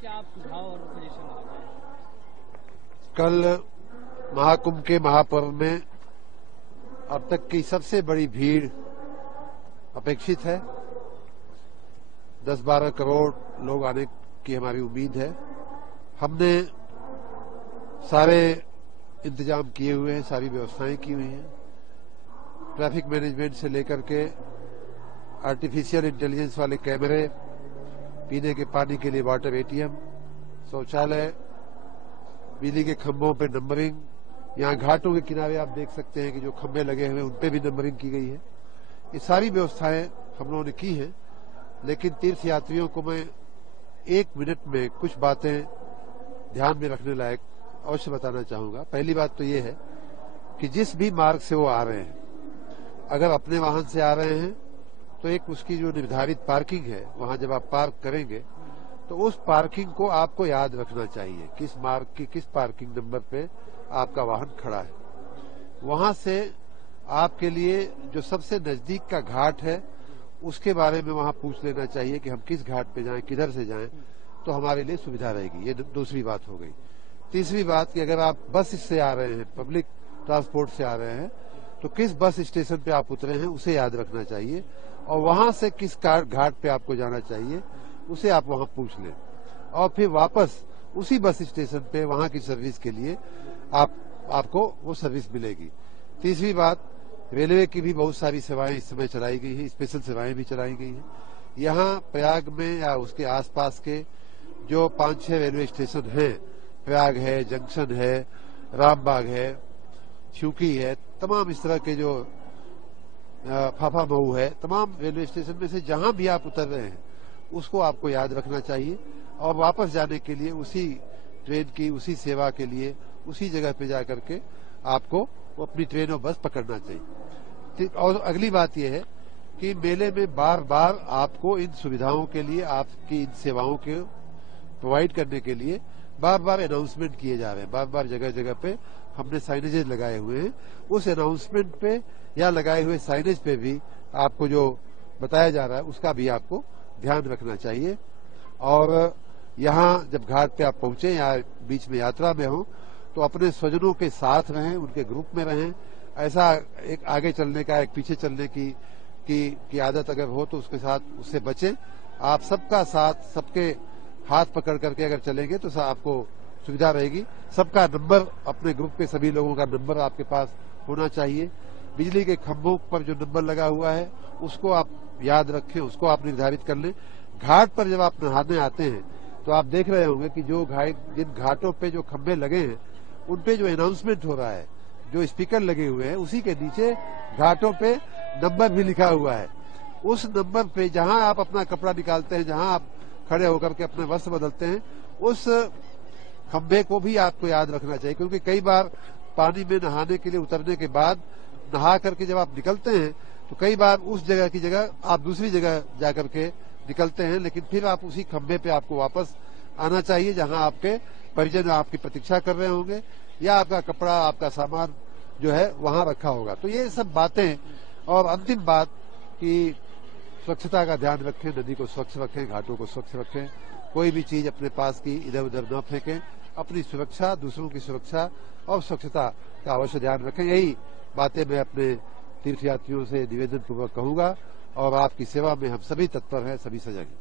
क्या आप सुझाव और सजेशन लगाएं? कल महाकुंभ के महापर्व में अब तक की सबसे बड़ी भीड़ अपेक्षित है। 10-12 करोड़ लोग आने की हमारी उम्मीद है। हमने सारे इंतजाम किए हुए हैं, सारी व्यवस्थाएं की हुई हैं। ट्रैफिक मैनेजमेंट से लेकर के आर्टिफिशियल इंटेलिजेंस वाले कैमरे, पीने के पानी के लिए वाटर एटीएम, शौचालय, बिजली के खंभों पर नंबरिंग, यहाँ घाटों के किनारे आप देख सकते हैं कि जो खंभे लगे हुए हैं उन पे भी नंबरिंग की गई है। ये सारी व्यवस्थाएं हम लोगों ने की हैं। लेकिन तीर्थ यात्रियों को मैं 1 मिनट में कुछ बातें ध्यान में रखने लायक अवश्य बताना चाहूंगा। पहली बात तो ये है कि जिस भी मार्ग से वो आ रहे हैं, अगर अपने वाहन से आ रहे हैं तो एक उसकी जो निर्धारित पार्किंग है, वहां जब आप पार्क करेंगे तो उस पार्किंग को आपको याद रखना चाहिए, किस मार्ग की किस पार्किंग नंबर पे आपका वाहन खड़ा है। वहां से आपके लिए जो सबसे नजदीक का घाट है उसके बारे में वहां पूछ लेना चाहिए कि हम किस घाट पे जाएं, किधर से जाएं, तो हमारे लिए सुविधा रहेगी। ये दूसरी बात हो गई। तीसरी बात कि अगर आप बस से आ रहे हैं, पब्लिक ट्रांसपोर्ट से आ रहे हैं, तो किस बस स्टेशन पे आप उतरे हैं उसे याद रखना चाहिए, और वहां से किस घाट पे आपको जाना चाहिए उसे आप वहां पूछ लें, और फिर वापस उसी बस स्टेशन पे वहां की सर्विस के लिए आपको वो सर्विस मिलेगी। तीसरी बात, रेलवे की भी बहुत सारी सेवाएं इस समय चलाई गई हैं, स्पेशल सेवाएं भी चलाई गई हैं। यहाँ प्रयाग में या उसके आसपास के जो 5-6 रेलवे स्टेशन हैं, प्रयाग है, जंक्शन है, रामबाग है, छुकी है, तमाम इस तरह के जो फाफा मऊ है, तमाम रेलवे स्टेशन में से जहां भी आप उतर रहे हैं उसको आपको याद रखना चाहिए, और वापस जाने के लिए उसी ट्रेन की उसी सेवा के लिए उसी जगह पे जाकर के आपको अपनी ट्रेन और बस पकड़ना चाहिए। और अगली बात यह है कि मेले में बार बार आपको इन सुविधाओं के लिए, आपकी इन सेवाओं के प्रोवाइड करने के लिए बार बार अनाउंसमेंट किए जा रहे हैं। बार बार जगह जगह पे हमने साइनेजेस लगाए हुए हैं। उस अनाउंसमेंट पे या लगाए हुए साइनेज पे भी आपको जो बताया जा रहा है उसका भी आपको ध्यान रखना चाहिए। और यहाँ जब घाट पे आप पहुंचे या बीच में यात्रा में हो तो अपने स्वजनों के साथ रहें, उनके ग्रुप में रहें। ऐसा एक आगे चलने का, एक पीछे चलने की आदत अगर हो तो उसके साथ उससे बचें। आप सबका साथ, सबके हाथ पकड़ करके अगर चलेंगे तो आपको सुविधा रहेगी। सबका नंबर, अपने ग्रुप के सभी लोगों का नंबर आपके पास होना चाहिए। बिजली के खंभों पर जो नंबर लगा हुआ है उसको आप याद रखें, उसको आप निर्धारित कर लें। घाट पर जब आप नहाने आते हैं तो आप देख रहे होंगे कि जिन घाटों पे जो खंभे लगे हैं उन पे जो अनाउंसमेंट हो रहा है, जो स्पीकर लगे हुए हैं, उसी के नीचे घाटों पे नंबर भी लिखा हुआ है। उस नंबर पे जहां आप अपना कपड़ा निकालते हैं, जहां आप खड़े होकर के अपने वस्त्र बदलते हैं, उस खंभे को भी आपको याद रखना चाहिए। क्योंकि कई बार पानी में नहाने के लिए उतरने के बाद नहा करके जब आप निकलते हैं तो कई बार उस जगह की जगह आप दूसरी जगह जाकर के निकलते हैं, लेकिन फिर आप उसी खंभे पे आपको वापस आना चाहिए जहां आपके परिजन आपकी प्रतीक्षा कर रहे होंगे, या आपका कपड़ा, आपका सामान जो है वहां रखा होगा। तो ये सब बातें। और अंतिम बात कि स्वच्छता का ध्यान रखें, नदी को स्वच्छ रखें, घाटों को स्वच्छ रखें, कोई भी चीज अपने पास की इधर उधर न फेंकें। अपनी सुरक्षा, दूसरों की सुरक्षा और स्वच्छता का अवश्य ध्यान रखें। यही बातें मैं अपने तीर्थयात्रियों से निवेदन पूर्वक कहूंगा, और आपकी सेवा में हम सभी तत्पर हैं, सभी सजग हैं।